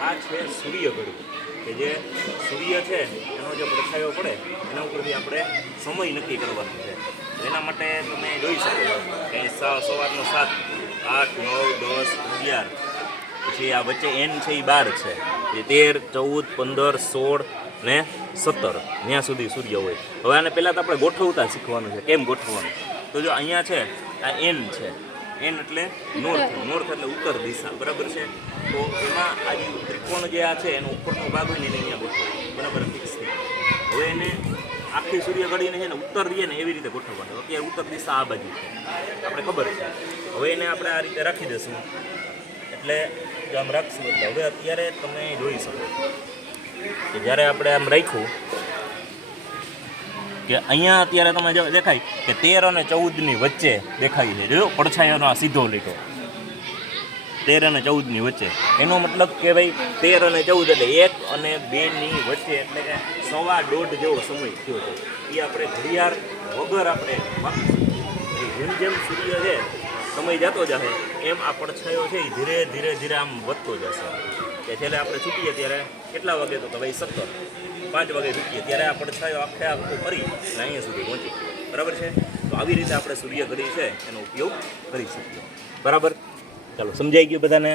આ છે સૂર્ય ઘડી, કે જે સૂર્ય છે, એનો જે પડછાયો પડે, એના ઉપરથી આપણે સમય નક્કી કરવાનો છે. એના માટે તમે જોઈ શકો કે સવારનો સાત, આઠ, નવ, દસ, અગિયાર, પછી આ વચ્ચે એન છે એ બાર છે. એ તેર, ચૌદ, પંદર, સોળ ને સત્તર ત્યાં સુધી સૂર્ય હોય. હવે આને પહેલાં તો આપણે ગોઠવતા શીખવાનું છે. કેમ ગોઠવવાનું? તો જો અહીંયા છે, આ એન છે. એન એટલે નોર્થ નોર્થ એટલે ઉત્તર દિશા, બરાબર છે? તો એમાં આ જે ત્રિકોણ જે આ છે, એનો ઉપરનો ભાગ હોય ને એને અહીંયા ગોઠવો. બરાબર ફિક્સ થઈ હવે એને આખી સૂર્ય ઘડીને છે ને ઉત્તર દઈએ ને એવી રીતે ગોઠવવાનું. અત્યારે ઉત્તર દિશા આ બાજુ આપણે ખબર છે. હવે એને આપણે આ રીતે રાખી દઈશું. એટલે આમ રાખશું એટલે. હવે અત્યારે તમે જોઈ શકો કે જ્યારે આપણે આમ રાખ્યું કે અહીંયા અત્યારે તમે જો દેખાય કે તેર અને ચૌદની વચ્ચે દેખાય છે. જો પડછાયાનો આ સીધો લીટો. તેર અને ચૌદની વચ્ચે. એનો મતલબ કે ભાઈ તેર અને ચૌદ એટલે એક અને બેની વચ્ચે એટલે કે સવા દોઢ જેવો સમય થયો છે. એ આપણે ઘડિયાળ વગર આપણે જેમ જેમ સૂર્ય છે, સમય જતો જશે એમ આ પડછાયો છે એ ધીરે ધીરે ધીરે આમ વધતો જશે. કે છેલ્લે આપણે છૂટીએ ત્યારે કેટલા વાગે તો કે ભાઈ સત્તર? પાંચ વાગે ચૂકીએ ત્યારે આ પડછાયો આખે આખો ફરી અહીંયા સુધી પહોંચી ગયો. બરાબર છે? તો આવી રીતે આપણે સૂર્ય ઘડી છે, એનો ઉપયોગ કરી શકીએ. બરાબર? ચાલો, સમજાઈ ગયું બધાને?